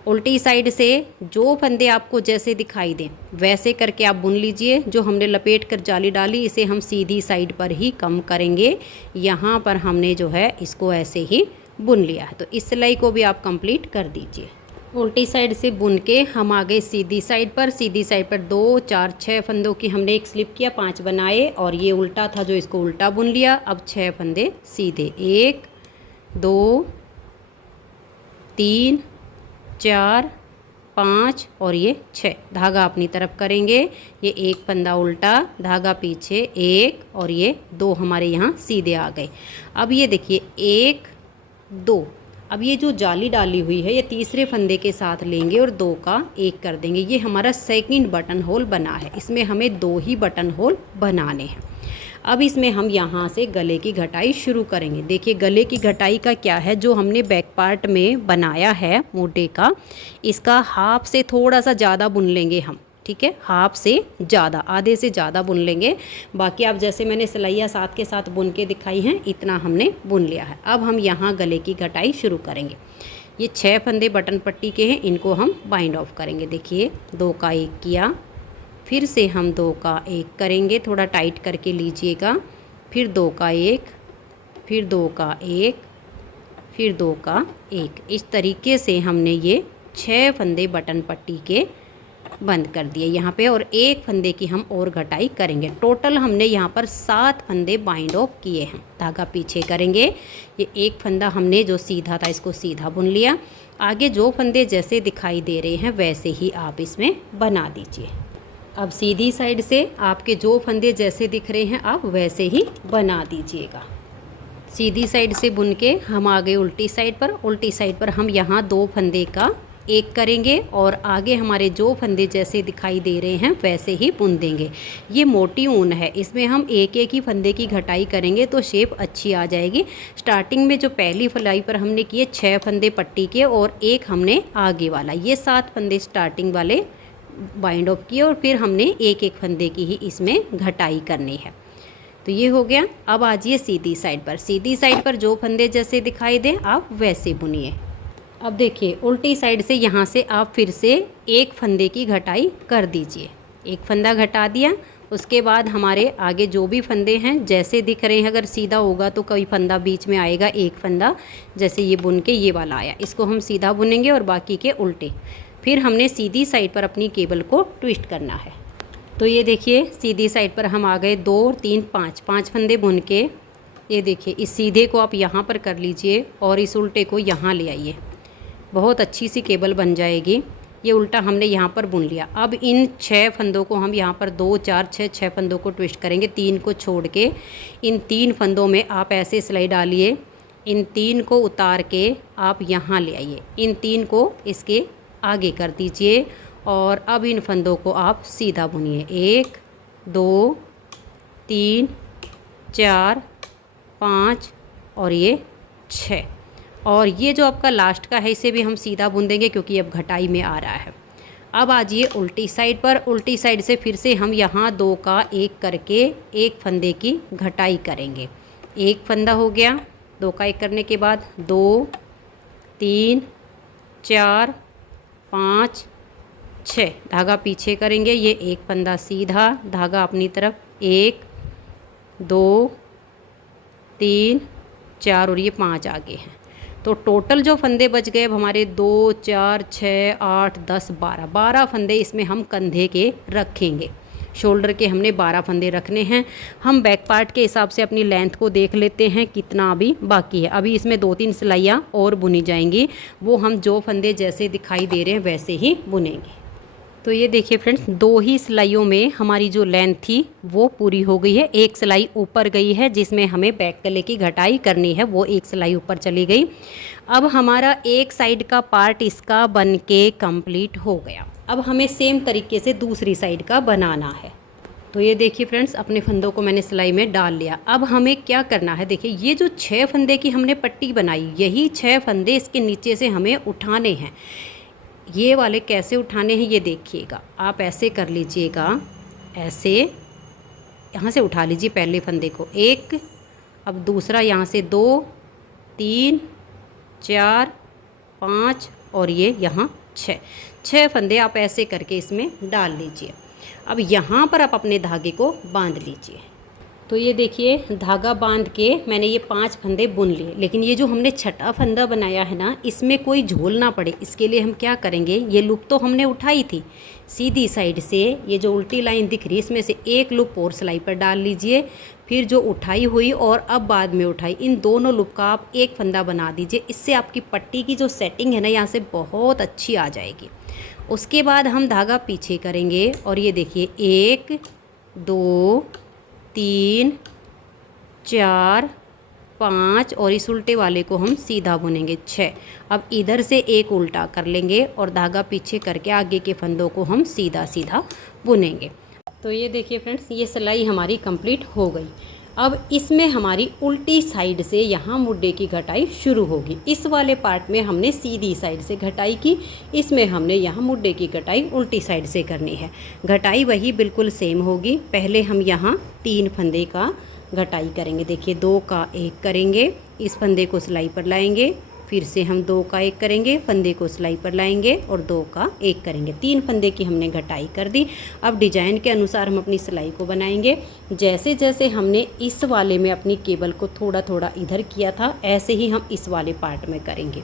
उल्टी साइड से जो फंदे आपको जैसे दिखाई दें वैसे करके आप बुन लीजिए। जो हमने लपेट कर जाली डाली इसे हम सीधी साइड पर ही कम करेंगे। यहाँ पर हमने जो है इसको ऐसे ही बुन लिया है, तो इस सिलाई को भी आप कंप्लीट कर दीजिए। उल्टी साइड से बुन के हम आ गए सीधी साइड पर। सीधी साइड पर 2 4 6 फंदों की हमने एक स्लिप किया, 5 बनाए और ये उल्टा था जो इसको उल्टा बुन लिया। अब 6 फंदे सीधे, 1 2 3 4 5 और ये 6। धागा अपनी तरफ करेंगे, ये एक फंदा उल्टा, धागा पीछे, 1 और ये 2 हमारे यहाँ सीधे आ गए। अब ये देखिए 1 2, अब ये जो जाली डाली हुई है ये तीसरे फंदे के साथ लेंगे और 2 का 1 कर देंगे। ये हमारा सेकंड बटन होल बना है। इसमें हमें 2 ही बटन होल बनाने हैं। अब इसमें हम यहाँ से गले की घटाई शुरू करेंगे। देखिए गले की घटाई का क्या है, जो हमने बैक पार्ट में बनाया है मोटे का, इसका हाफ से थोड़ा सा ज़्यादा बुन लेंगे हम, ठीक है, हाफ से ज़्यादा, आधे से ज़्यादा बुन लेंगे। बाकी आप जैसे मैंने सिलाइयाँ साथ के साथ बुन के दिखाई हैं इतना हमने बुन लिया है। अब हम यहाँ गले की घटाई शुरू करेंगे। ये 6 फंदे बटन पट्टी के हैं, इनको हम बाइंड ऑफ करेंगे। देखिए 2 का 1 किया, फिर से हम 2 का 1 करेंगे, थोड़ा टाइट करके लीजिएगा, फिर 2 का 1, फिर 2 का 1, फिर 2 का 1। इस तरीके से हमने ये 6 फंदे बटन पट्टी के बंद कर दिए यहाँ पे और 1 फंदे की हम और घटाई करेंगे। टोटल हमने यहाँ पर 7 फंदे बाइंड ऑफ किए हैं। धागा पीछे करेंगे, ये 1 फंदा हमने जो सीधा था इसको सीधा बुन लिया। आगे जो फंदे जैसे दिखाई दे रहे हैं वैसे ही आप इसमें बना दीजिए। अब सीधी साइड से आपके जो फंदे जैसे दिख रहे हैं आप वैसे ही बना दीजिएगा। सीधी साइड से बुन के हम आ गए उल्टी साइड पर। उल्टी साइड पर हम यहाँ 2 फंदे का एक करेंगे और आगे हमारे जो फंदे जैसे दिखाई दे रहे हैं वैसे ही बुन देंगे। ये मोटी ऊन है, इसमें हम एक एक ही फंदे की घटाई करेंगे तो शेप अच्छी आ जाएगी। स्टार्टिंग में जो पहली सिलाई पर हमने किए 6 फंदे पट्टी के और एक हमने आगे वाला, ये 7 फंदे स्टार्टिंग वाले बाइंड ऑफ किए और फिर हमने एक एक फंदे की ही इसमें घटाई करनी है। तो ये हो गया। अब आ जाइए सीधी साइड पर। सीधी साइड पर जो फंदे जैसे दिखाई दें आप वैसे बुनिए। अब देखिए उल्टी साइड से यहाँ से आप फिर से एक फंदे की घटाई कर दीजिए। एक फंदा घटा दिया, उसके बाद हमारे आगे जो भी फंदे हैं जैसे दिख रहे हैं, अगर सीधा होगा तो कोई फंदा बीच में आएगा, एक फंदा जैसे ये बुन के ये वाला आया, इसको हम सीधा बुनेंगे और बाकी के उल्टे। फिर हमने सीधी साइड पर अपनी केबल को ट्विस्ट करना है। तो ये देखिए सीधी साइड पर हम आ गए 2 और 3 5 फंदे बुन के। ये देखिए इस सीधे को आप यहाँ पर कर लीजिए और इस उल्टे को यहाँ ले आइए, बहुत अच्छी सी केबल बन जाएगी। ये उल्टा हमने यहाँ पर बुन लिया। अब इन 6 फंदों को हम यहाँ पर 2 4 6 फंदों को ट्विस्ट करेंगे, 3 को छोड़ के। इन 3 फंदों में आप ऐसे सिलाई डालिए, इन 3 को उतार के आप यहाँ ले आइए, इन 3 को इसके आगे कर दीजिए और अब इन फंदों को आप सीधा बुनिए। 1 2 3 4 5 और ये 6, और ये जो आपका लास्ट का है इसे भी हम सीधा बुन देंगे क्योंकि अब घटाई में आ रहा है। अब आ जाइए उल्टी साइड पर। उल्टी साइड से फिर से हम यहाँ 2 का 1 करके एक फंदे की घटाई करेंगे। एक फंदा हो गया, 2 का 1 करने के बाद 2 3 4 5 6 धागा पीछे करेंगे। ये एक फंदा सीधा, धागा अपनी तरफ, 1 2 3 4 और ये 5 आगे हैं। तो टोटल जो फंदे बच गए अब हमारे 2 4 6 8 10 12 फंदे इसमें हम कंधे के रखेंगे। शोल्डर के हमने 12 फंदे रखने हैं। हम बैक पार्ट के हिसाब से अपनी लेंथ को देख लेते हैं कितना अभी बाकी है। अभी इसमें 2-3 सिलाइयाँ और बुनी जाएंगी, वो हम जो फंदे जैसे दिखाई दे रहे हैं वैसे ही बुनेंगे। तो ये देखिए फ्रेंड्स, 2 ही सिलाइयों में हमारी जो लेंथ थी वो पूरी हो गई है। एक सिलाई ऊपर गई है जिसमें हमें बैक गले की घटाई करनी है, वो एक सिलाई ऊपर चली गई। अब हमारा एक साइड का पार्ट इसका बन के कंप्लीट हो गया। अब हमें सेम तरीके से दूसरी साइड का बनाना है। तो ये देखिए फ्रेंड्स, अपने फंदों को मैंने सिलाई में डाल लिया। अब हमें क्या करना है, देखिए ये जो 6 फंदे की हमने पट्टी बनाई, यही 6 फंदे इसके नीचे से हमें उठाने हैं। ये वाले कैसे उठाने हैं ये देखिएगा। आप ऐसे कर लीजिएगा, ऐसे यहाँ से उठा लीजिए पहले फंदे को, 1, अब दूसरा यहाँ से 2 3 4 5 और ये यहाँ 6 फंदे आप ऐसे करके इसमें डाल लीजिए। अब यहाँ पर आप अपने धागे को बांध लीजिए। तो ये देखिए धागा बांध के मैंने ये 5 फंदे बुन लिए, लेकिन ये जो हमने छठा फंदा बनाया है ना, इसमें कोई झोल ना पड़े इसके लिए हम क्या करेंगे, ये लूप तो हमने उठाई थी सीधी साइड से, ये जो उल्टी लाइन दिख रही है इसमें से एक लूप और सिलाई पर डाल लीजिए। फिर जो उठाई हुई और अब बाद में उठाई, इन दोनों लूप का आप एक फंदा बना दीजिए। इससे आपकी पट्टी की जो सेटिंग है ना यहाँ से बहुत अच्छी आ जाएगी। उसके बाद हम धागा पीछे करेंगे और ये देखिए 1 2 3 4 5 और इस उल्टे वाले को हम सीधा बुनेंगे 6। अब इधर से एक उल्टा कर लेंगे और धागा पीछे करके आगे के फंदों को हम सीधा सीधा बुनेंगे। तो ये देखिए फ्रेंड्स, ये सिलाई हमारी कंप्लीट हो गई। अब इसमें हमारी उल्टी साइड से यहाँ मुड्डे की घटाई शुरू होगी। इस वाले पार्ट में हमने सीधी साइड से घटाई की, इसमें हमने यहाँ मुड्डे की घटाई उल्टी साइड से करनी है। घटाई वही बिल्कुल सेम होगी। पहले हम यहाँ 3 फंदे का घटाई करेंगे। देखिए 2 का 1 करेंगे, इस फंदे को सिलाई पर लाएंगे, फिर से हम 2 का 1 करेंगे, फंदे को सिलाई पर लाएंगे और 2 का 1 करेंगे। 3 फंदे की हमने घटाई कर दी। अब डिजाइन के अनुसार हम अपनी सिलाई को बनाएंगे। जैसे जैसे हमने इस वाले में अपनी केबल को थोड़ा थोड़ा इधर किया था, ऐसे ही हम इस वाले पार्ट में करेंगे।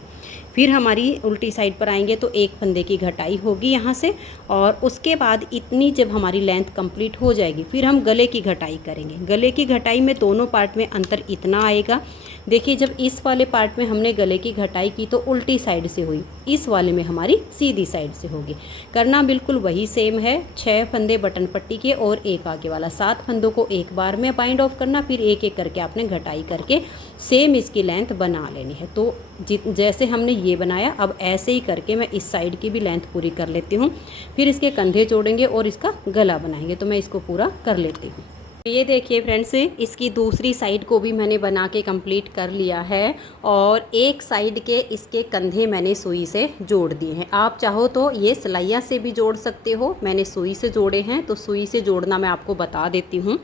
फिर हमारी उल्टी साइड पर आएंगे तो एक फंदे की घटाई होगी यहाँ से, और उसके बाद इतनी जब हमारी लेंथ कंप्लीट हो जाएगी फिर हम गले की घटाई करेंगे। गले की घटाई में दोनों पार्ट में अंतर इतना आएगा, देखिए जब इस वाले पार्ट में हमने गले की घटाई की तो उल्टी साइड से हुई, इस वाले में हमारी सीधी साइड से होगी। करना बिल्कुल वही सेम है। 6 फंदे बटन पट्टी के और एक आगे वाला, 7 फंदों को एक बार में बाइंड ऑफ करना, फिर एक एक करके आपने घटाई करके सेम इसकी लेंथ बना लेनी है। तो जैसे हमने ये बनाया, अब ऐसे ही करके मैं इस साइड की भी लेंथ पूरी कर लेती हूँ। फिर इसके कंधे जोड़ेंगे और इसका गला बनाएंगे। तो मैं इसको पूरा कर लेती हूँ। ये देखिए फ्रेंड्स, इसकी दूसरी साइड को भी मैंने बना के कंप्लीट कर लिया है और एक साइड के इसके कंधे मैंने सुई से जोड़ दिए हैं। आप चाहो तो ये सिलाइयाँ से भी जोड़ सकते हो, मैंने सुई से जोड़े हैं। तो सुई से जोड़ना मैं आपको बता देती हूँ।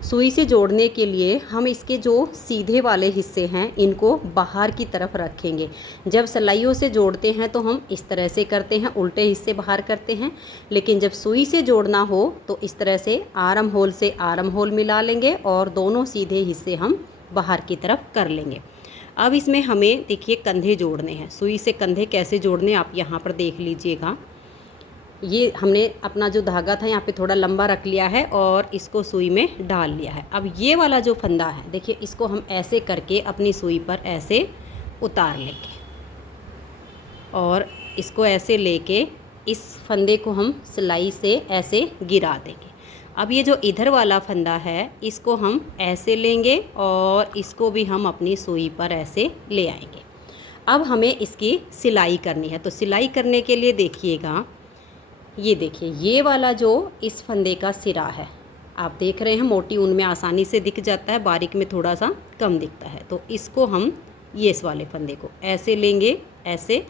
सुई से जोड़ने के लिए हम इसके जो सीधे वाले हिस्से हैं इनको बाहर की तरफ रखेंगे। जब सिलाइयों से जोड़ते हैं तो हम इस तरह से करते हैं, उल्टे हिस्से बाहर करते हैं। लेकिन जब सुई से जोड़ना हो तो इस तरह से आर्म होल से आर्म होल मिला लेंगे और दोनों सीधे हिस्से हम बाहर की तरफ कर लेंगे। अब इसमें हमें देखिए कंधे जोड़ने हैं। सुई से कंधे कैसे जोड़ने आप यहाँ पर देख लीजिएगा। ये हमने अपना जो धागा था यहाँ पे थोड़ा लंबा रख लिया है और इसको सुई में डाल लिया है। अब ये वाला जो फंदा है देखिए, इसको हम ऐसे करके अपनी सुई पर ऐसे उतार लेंगे और इसको ऐसे लेके इस फंदे को हम सिलाई से ऐसे गिरा देंगे। अब ये जो इधर वाला फंदा है इसको हम ऐसे लेंगे और इसको भी हम अपनी सुई पर ऐसे ले आएंगे। अब हमें इसकी सिलाई करनी है। तो सिलाई करने के लिए देखिएगा, ये देखिए ये वाला जो इस फंदे का सिरा है, आप देख रहे हैं मोटी ऊन में आसानी से दिख जाता है, बारीक में थोड़ा सा कम दिखता है। तो इसको हम ये इस वाले फंदे को ऐसे लेंगे ऐसे,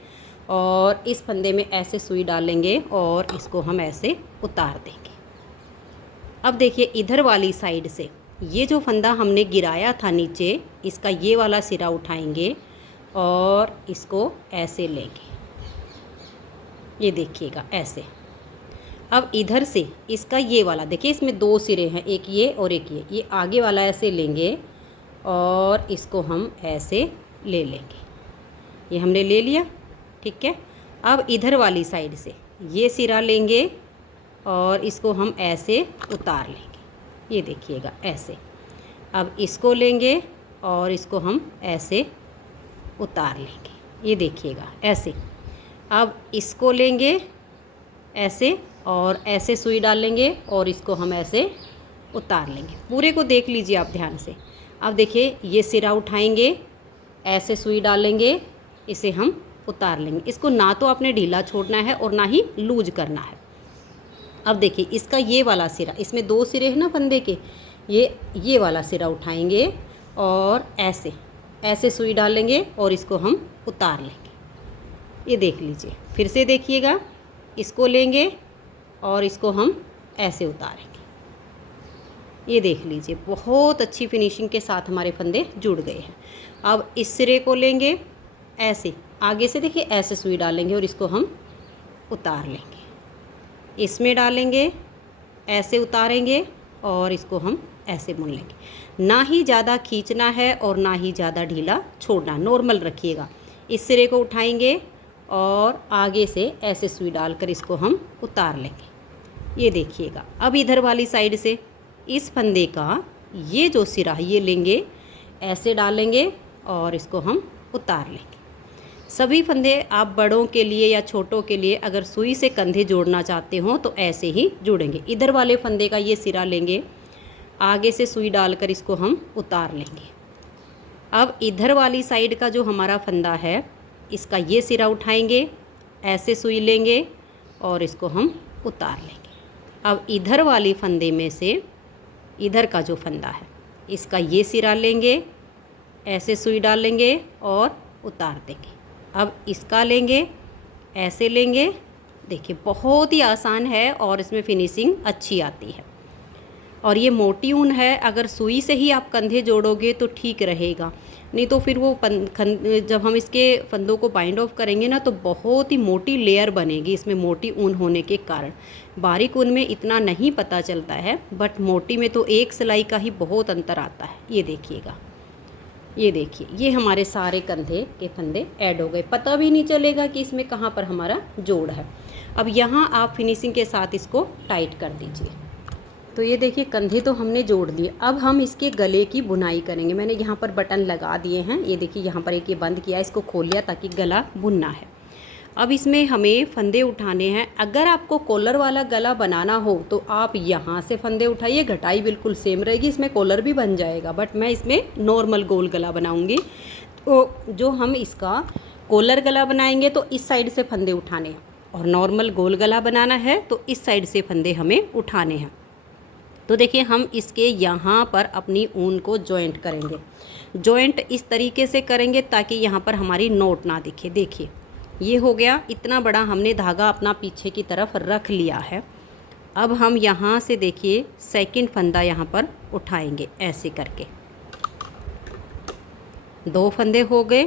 और इस फंदे में ऐसे सुई डालेंगे और इसको हम ऐसे उतार देंगे। अब देखिए इधर वाली साइड से ये जो फंदा हमने गिराया था नीचे, इसका ये वाला सिरा उठाएंगे और इसको ऐसे लेंगे। ये देखिएगा ऐसे। अब इधर से इसका ये वाला देखिए, इसमें 2 सिरे हैं, एक ये और एक ये आगे वाला ऐसे लेंगे और इसको हम ऐसे ले लेंगे। ये हमने ले लिया, ठीक है। अब इधर वाली साइड से ये सिरा लेंगे और इसको हम ऐसे उतार लेंगे। ये देखिएगा ऐसे। अब इसको लेंगे और इसको हम ऐसे उतार लेंगे। ये देखिएगा ऐसे। अब इसको लेंगे ऐसे और ऐसे सुई डालेंगे और इसको हम ऐसे उतार लेंगे। पूरे को देख लीजिए आप ध्यान से। अब देखिए ये सिरा उठाएंगे, ऐसे सुई डालेंगे, इसे हम उतार लेंगे। इसको ना तो आपने ढीला छोड़ना है और ना ही लूज करना है। अब देखिए इसका ये वाला सिरा, इसमें 2 सिरे हैं ना फंदे के, ये वाला सिरा उठाएंगे और ऐसे ऐसे सुई डालेंगे और इसको हम उतार लेंगे। ये देख लीजिए, फिर से देखिएगा, इसको लेंगे और इसको हम ऐसे उतारेंगे। ये देख लीजिए बहुत अच्छी फिनिशिंग के साथ हमारे फंदे जुड़ गए हैं। अब इस सिरे को लेंगे ऐसे, आगे से देखिए ऐसे सुई डालेंगे और इसको हम उतार लेंगे। इसमें डालेंगे, ऐसे उतारेंगे और इसको हम ऐसे बुन लेंगे। ना ही ज़्यादा खींचना है और ना ही ज़्यादा ढीला छोड़ना, नॉर्मल रखिएगा। इस सिरे को उठाएंगे और आगे से ऐसे सुई डालकर इसको हम उतार लेंगे। ये देखिएगा। अब इधर वाली साइड से इस फंदे का ये जो सिरा है ये लेंगे, ऐसे डालेंगे और इसको हम उतार लेंगे। सभी फंदे आप बड़ों के लिए या छोटों के लिए अगर सुई से कंधे जोड़ना चाहते हो तो ऐसे ही जुड़ेंगे। इधर वाले फंदे का ये सिरा लेंगे, आगे से सुई डालकर इसको हम उतार लेंगे। अब इधर वाली साइड का जो हमारा फंदा है इसका ये सिरा उठाएंगे, ऐसे सुई लेंगे और इसको हम उतार लेंगे। अब इधर वाली फंदे में से इधर का जो फंदा है इसका ये सिरा लेंगे, ऐसे सुई डालेंगे और उतार देंगे। अब इसका लेंगे, ऐसे लेंगे। देखिए बहुत ही आसान है और इसमें फिनिशिंग अच्छी आती है। और ये मोटी ऊन है, अगर सुई से ही आप कंधे जोड़ोगे तो ठीक रहेगा, नहीं तो फिर वो जब हम इसके फंदों को बाइंड ऑफ करेंगे ना तो बहुत ही मोटी लेयर बनेगी इसमें, मोटी ऊन होने के कारण। बारीक ऊन में इतना नहीं पता चलता है, बट मोटी में तो एक सिलाई का ही बहुत अंतर आता है। ये देखिएगा, ये देखिए ये हमारे सारे कंधे के फंदे ऐड हो गए, पता भी नहीं चलेगा कि इसमें कहाँ पर हमारा जोड़ है। अब यहाँ आप फिनिशिंग के साथ इसको टाइट कर दीजिए। तो ये देखिए कंधे तो हमने जोड़ लिए। अब हम इसके गले की बुनाई करेंगे। मैंने यहाँ पर बटन लगा दिए हैं, ये देखिए यहाँ पर एक ये बंद किया, इसको खोल लिया ताकि गला बुनना है। अब इसमें हमें फंदे उठाने हैं। अगर आपको कॉलर वाला गला बनाना हो तो आप यहाँ से फंदे उठाइए, घटाई बिल्कुल सेम रहेगी, इसमें कॉलर भी बन जाएगा, बट मैं इसमें नॉर्मल गोल गला बनाऊँगी। तो जो हम इसका कॉलर गला बनाएंगे तो इस साइड से फंदे उठाने हैं, और नॉर्मल गोल गला बनाना है तो इस साइड से फंदे हमें उठाने हैं। तो देखिए हम इसके यहाँ पर अपनी ऊन को जॉइंट करेंगे। जॉइंट इस तरीके से करेंगे ताकि यहाँ पर हमारी नोट ना दिखे। देखिए ये हो गया, इतना बड़ा हमने धागा अपना पीछे की तरफ रख लिया है। अब हम यहाँ से देखिए सेकंड फंदा यहाँ पर उठाएंगे ऐसे करके। 2 फंदे हो गए,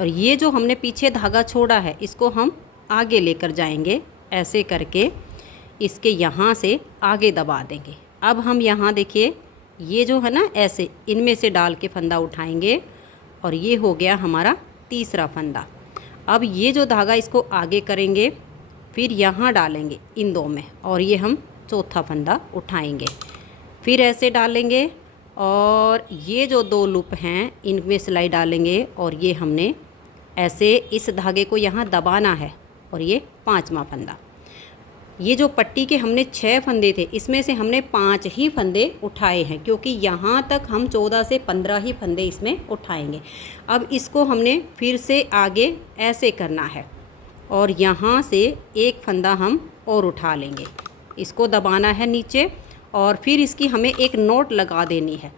और ये जो हमने पीछे धागा छोड़ा है इसको हम आगे लेकर जाएंगे ऐसे करके, इसके यहाँ से आगे दबा देंगे। अब हम यहाँ देखिए ये जो है ना ऐसे इनमें से डाल के फंदा उठाएंगे, और ये हो गया हमारा तीसरा फंदा। अब ये जो धागा इसको आगे करेंगे, फिर यहाँ डालेंगे इन 2 में, और ये हम चौथा फंदा उठाएंगे, फिर ऐसे डालेंगे, और ये जो 2 लूप हैं इनमें सिलाई डालेंगे, और ये हमने ऐसे इस धागे को यहाँ दबाना है, और ये 5वां फंदा। ये जो पट्टी के हमने 6 फंदे थे इसमें से हमने 5 ही फंदे उठाए हैं, क्योंकि यहाँ तक हम 14 से 15 ही फंदे इसमें उठाएंगे। अब इसको हमने फिर से आगे ऐसे करना है, और यहाँ से एक फंदा हम और उठा लेंगे, इसको दबाना है नीचे, और फिर इसकी हमें एक नोट लगा देनी है।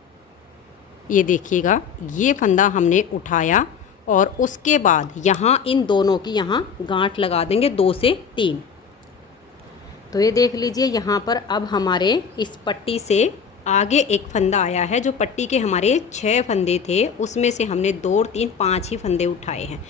ये देखिएगा ये फंदा हमने उठाया, और उसके बाद यहाँ इन दोनों की यहाँ गांठ लगा देंगे 2 से 3। तो ये देख लीजिए यहाँ पर अब हमारे इस पट्टी से आगे एक फंदा आया है। जो पट्टी के हमारे 6 फंदे थे उसमें से हमने 2, 3, 5 ही फंदे उठाए हैं।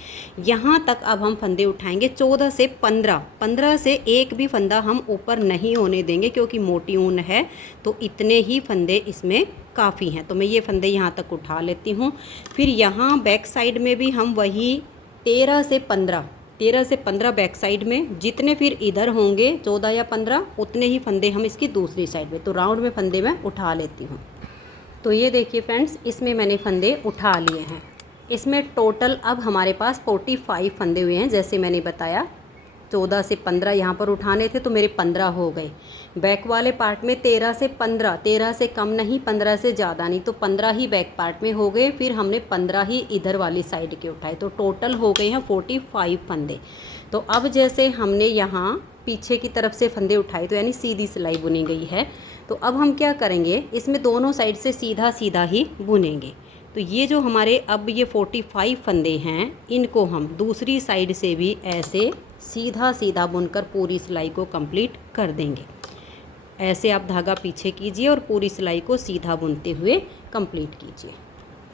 यहाँ तक अब हम फंदे उठाएंगे 14 से 15। 15 से एक भी फंदा हम ऊपर नहीं होने देंगे, क्योंकि मोटी ऊन है तो इतने ही फंदे इसमें काफ़ी हैं। तो मैं ये फंदे यहाँ तक उठा लेती हूँ। फिर यहाँ बैक साइड में भी हम वही 13 से 15 बैक साइड में, जितने फिर इधर होंगे 14 या 15 उतने ही फंदे हम इसकी दूसरी साइड में, तो राउंड में फंदे मैं उठा लेती हूँ। तो ये देखिए फ्रेंड्स, इसमें मैंने फंदे उठा लिए हैं। इसमें टोटल अब हमारे पास 45 फंदे हुए हैं। जैसे मैंने बताया 14 से 15 यहाँ पर उठाने थे तो मेरे 15 हो गए। बैक वाले पार्ट में 13 से 15, 13 से कम नहीं, 15 से ज़्यादा नहीं, तो 15 ही बैक पार्ट में हो गए। फिर हमने 15 ही इधर वाली साइड के उठाए, तो टोटल हो गए हैं 45 फंदे। तो अब जैसे हमने यहाँ पीछे की तरफ से फंदे उठाए तो यानी सीधी सिलाई बुनी गई है। तो अब हम क्या करेंगे, इसमें दोनों साइड से सीधा सीधा ही बुनेंगे। तो ये जो हमारे अब ये 45 फंदे हैं, इनको हम दूसरी साइड से भी ऐसे सीधा सीधा बुनकर पूरी सिलाई को कंप्लीट कर देंगे। ऐसे आप धागा पीछे कीजिए और पूरी सिलाई को सीधा बुनते हुए कंप्लीट कीजिए।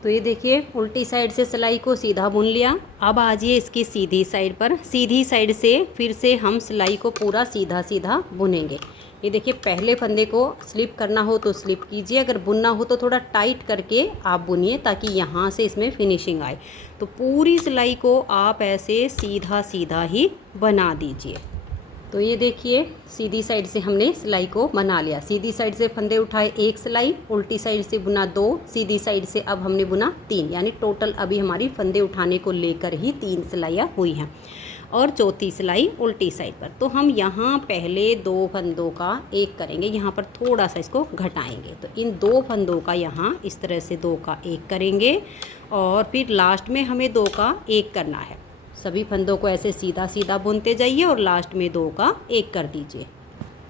तो ये देखिए उल्टी साइड से सिलाई को सीधा बुन लिया। अब आ जाइए इसकी सीधी साइड पर। सीधी साइड से फिर से हम सिलाई को पूरा सीधा सीधा बुनेंगे। ये देखिए पहले फंदे को स्लिप करना हो तो स्लिप कीजिए, अगर बुनना हो तो थोड़ा टाइट करके आप बुनिए ताकि यहाँ से इसमें फिनिशिंग आए। तो पूरी सिलाई को आप ऐसे सीधा सीधा ही बना दीजिए। तो ये देखिए सीधी साइड से हमने सिलाई को बना लिया। सीधी साइड से फंदे उठाए 1 सिलाई, उल्टी साइड से बुना 2, सीधी साइड से अब हमने बुना 3, यानी टोटल अभी हमारी फंदे उठाने को लेकर ही 3 सिलाइयाँ हुई हैं और चौथी सिलाई उल्टी साइड पर। तो हम यहाँ पहले 2 फंदों का एक करेंगे, यहाँ पर थोड़ा सा इसको घटाएंगे। तो इन 2 फंदों का यहाँ इस तरह से 2 का एक करेंगे और फिर लास्ट में हमें 2 का एक करना है। सभी फंदों को ऐसे सीधा सीधा बुनते जाइए और लास्ट में 2 का एक कर दीजिए।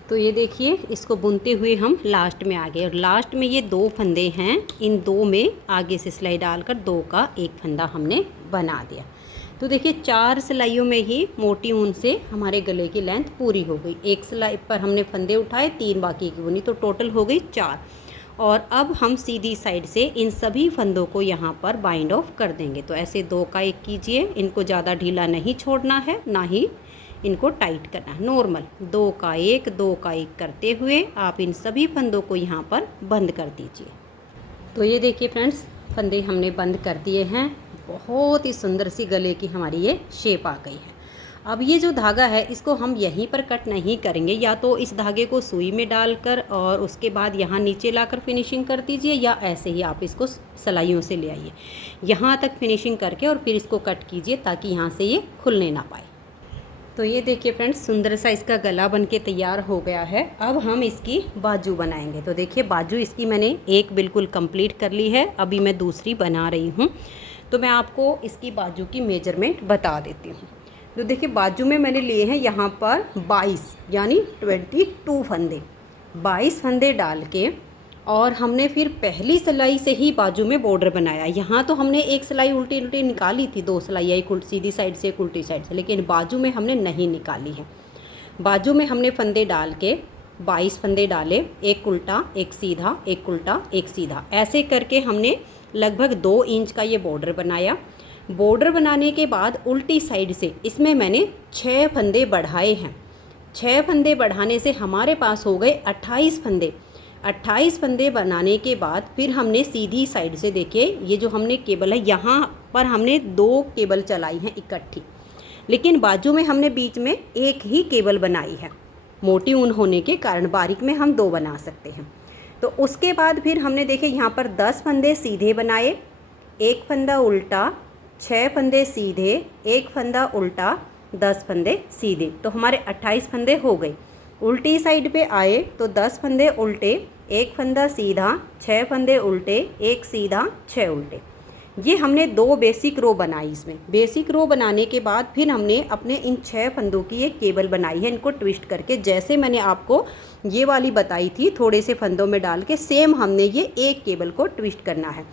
तो ये देखिए इसको बुनते हुए हम लास्ट में आ गए और लास्ट में ये 2 फंदे हैं, इन 2 में आगे से सिलाई डालकर 2 का एक फंदा हमने बना दिया। तो देखिए 4 सिलाइयों में ही मोटी ऊन से हमारे गले की लेंथ पूरी हो गई। 1 सिलाई पर हमने फंदे उठाए, 3 बाकी की बुनी, तो टोटल हो गई 4। और अब हम सीधी साइड से इन सभी फंदों को यहाँ पर बाइंड ऑफ कर देंगे। तो ऐसे 2 का एक कीजिए, इनको ज़्यादा ढीला नहीं छोड़ना है, ना ही इनको टाइट करना है, नॉर्मल 2 का एक 2 का एक करते हुए आप इन सभी फंदों को यहाँ पर बंद कर दीजिए। तो ये देखिए फ्रेंड्स फंदे हमने बंद कर दिए हैं। बहुत ही सुंदर सी गले की हमारी ये शेप आ गई है। अब ये जो धागा है इसको हम यहीं पर कट नहीं करेंगे, या तो इस धागे को सुई में डालकर और उसके बाद यहाँ नीचे लाकर फिनिशिंग कर दीजिए, या ऐसे ही आप इसको सिलाइयों से ले आइए यहाँ तक फिनिशिंग करके और फिर इसको कट कीजिए ताकि यहाँ से ये खुलने ना पाए। तो ये देखिए फ्रेंड्स, सुंदर सा इसका गला बनके तैयार हो गया है। अब हम इसकी बाजू बनाएंगे। तो देखिए बाजू इसकी मैंने एक बिल्कुल कंप्लीट कर ली है, अभी मैं दूसरी बना रही हूँ। तो मैं आपको इसकी बाजू की मेजरमेंट बता देती हूँ। तो देखिए बाजू में मैंने लिए हैं यहाँ पर 22 यानी 22 फंदे, 22 फंदे डाल के, और हमने फिर पहली सिलाई से ही बाजू में बॉर्डर बनाया। यहाँ तो हमने एक सिलाई उल्टी उल्टी निकाली थी, 2 सिलाई, एक सीधी साइड से एक उल्टी साइड से, लेकिन बाजू में हमने नहीं निकाली है। बाजू में हमने फंदे डाल के 22 फंदे डाले, एक उल्टा एक सीधा, एक उल्टा एक सीधा, ऐसे करके हमने लगभग 2 इंच का ये बॉर्डर बनाया। बॉर्डर बनाने के बाद उल्टी साइड से इसमें मैंने 6 फंदे बढ़ाए हैं। 6 फंदे बढ़ाने से हमारे पास हो गए 28 फंदे। 28 फंदे बनाने के बाद फिर हमने सीधी साइड से, देखिए ये जो हमने केबल है यहाँ पर हमने 2 केबल चलाई हैं इकट्ठी, लेकिन बाजू में हमने बीच में एक ही केबल बनाई है। मोटी ऊन होने के कारण बारीक में हम 2 बना सकते हैं। तो उसके बाद फिर हमने देखिए यहाँ पर 10 फंदे सीधे बनाए, एक फंदा उल्टा, 6 फंदे सीधे, एक फंदा उल्टा, 10 फंदे सीधे, तो हमारे 28 फंदे हो गए। उल्टी साइड पे आए तो 10 फंदे उल्टे, एक फंदा सीधा, 6 फंदे उल्टे, एक सीधा, 6 उल्टे। ये हमने 2 बेसिक रो बनाई। इसमें बेसिक रो बनाने के बाद फिर हमने अपने इन 6 फंदों की एक केबल बनाई है, इनको ट्विस्ट करके, जैसे मैंने आपको ये वाली बताई थी, थोड़े से फंदों में डाल के सेम हमने ये एक केबल को ट्विस्ट करना है।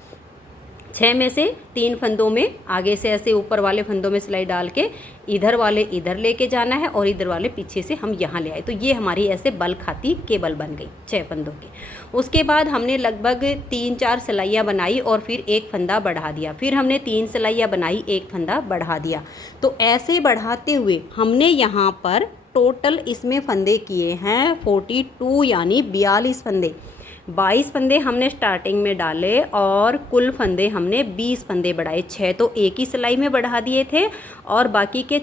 6 में से 3 फंदों में आगे से ऐसे ऊपर वाले फंदों में सिलाई डाल के इधर वाले इधर लेके जाना है और इधर वाले पीछे से हम यहाँ ले आए। तो ये हमारी ऐसे बल खाती केबल बन गई 6 फंदों की। उसके बाद हमने लगभग 3-4 सिलाइयाँ बनाई और फिर एक फंदा बढ़ा दिया, फिर हमने 3 सिलाइयाँ बनाई, एक फंदा बढ़ा दिया। तो ऐसे बढ़ाते हुए हमने यहाँ पर टोटल इसमें फंदे किए हैं 42 यानी 42 फंदे। 22 फंदे हमने स्टार्टिंग में डाले और कुल फंदे हमने 20 फंदे बढ़ाए। 6 तो एक ही सिलाई में बढ़ा दिए थे और बाकी के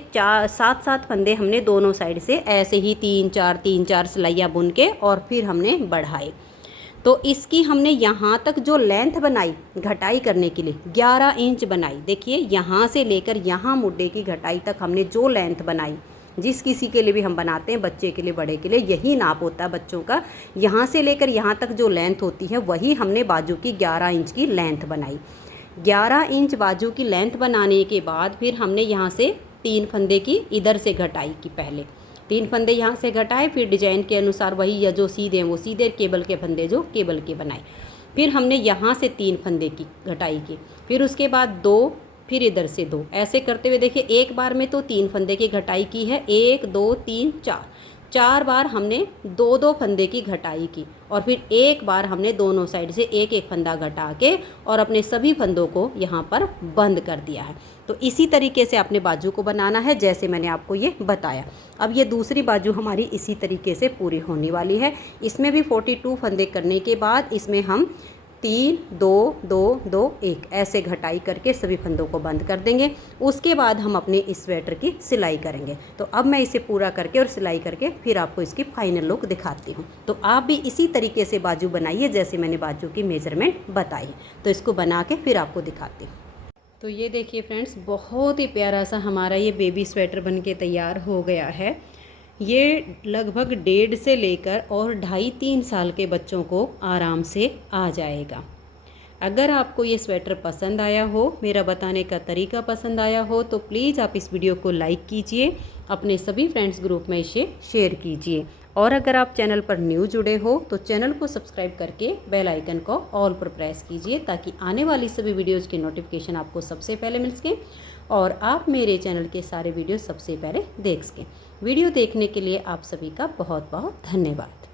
7 फंदे हमने दोनों साइड से ऐसे ही 3-4 सिलाइयाँ बुन के और फिर हमने बढ़ाए। तो इसकी हमने यहाँ तक जो लेंथ बनाई घटाई करने के लिए 11 इंच बनाई। देखिए यहाँ से लेकर यहाँ मुड्डे की घटाई तक हमने जो लेंथ बनाई, जिस किसी के लिए भी हम बनाते हैं, बच्चे के लिए बड़े के लिए यही नाप होता है बच्चों का। यहाँ से लेकर यहाँ तक जो लेंथ होती है वही हमने बाजू की 11 इंच की लेंथ बनाई। 11 इंच बाजू की लेंथ बनाने के बाद फिर हमने यहाँ से 3 फंदे की इधर से घटाई की। पहले 3 फंदे यहाँ से घटाए, फिर डिजाइन के अनुसार वही, या जो सीधे हैं वो सीधे, केबल के फंदे जो केबल के बनाए। फिर हमने यहाँ से 3 फंदे की घटाई की, फिर उसके बाद 2, फिर इधर से 2, ऐसे करते हुए देखिए एक बार में तो 3 फंदे की घटाई की है। 1 2 3 4 बार हमने 2 फंदे की घटाई की और फिर एक बार हमने दोनों साइड से एक एक फंदा घटा के और अपने सभी फंदों को यहाँ पर बंद कर दिया है। तो इसी तरीके से अपने बाजू को बनाना है जैसे मैंने आपको ये बताया। अब ये दूसरी बाजू हमारी इसी तरीके से पूरी होने वाली है। इसमें भी 42 फंदे करने के बाद इसमें हम 3 2 2 2 1 ऐसे घटाई करके सभी फंदों को बंद कर देंगे। उसके बाद हम अपने इस स्वेटर की सिलाई करेंगे। तो अब मैं इसे पूरा करके और सिलाई करके फिर आपको इसकी फाइनल लुक दिखाती हूँ। तो आप भी इसी तरीके से बाजू बनाइए जैसे मैंने बाजू की मेजरमेंट बताई। तो इसको बना के फिर आपको दिखाती हूँ। तो ये देखिए फ्रेंड्स, बहुत ही प्यारा सा हमारा ये बेबी स्वेटर बन के तैयार हो गया है। ये लगभग 1.5 से लेकर और 2.5-3 साल के बच्चों को आराम से आ जाएगा। अगर आपको ये स्वेटर पसंद आया हो, मेरा बताने का तरीका पसंद आया हो, तो प्लीज़ आप इस वीडियो को लाइक कीजिए, अपने सभी फ्रेंड्स ग्रुप में इसे शेयर कीजिए। और अगर आप चैनल पर न्यू जुड़े हो तो चैनल को सब्सक्राइब करके बेल आइकन को ऑल पर प्रेस कीजिए ताकि आने वाली सभी वीडियोज़ की नोटिफिकेशन आपको सबसे पहले मिल सके और आप मेरे चैनल के सारे वीडियो सबसे पहले देख सकें। वीडियो देखने के लिए आप सभी का बहुत बहुत धन्यवाद।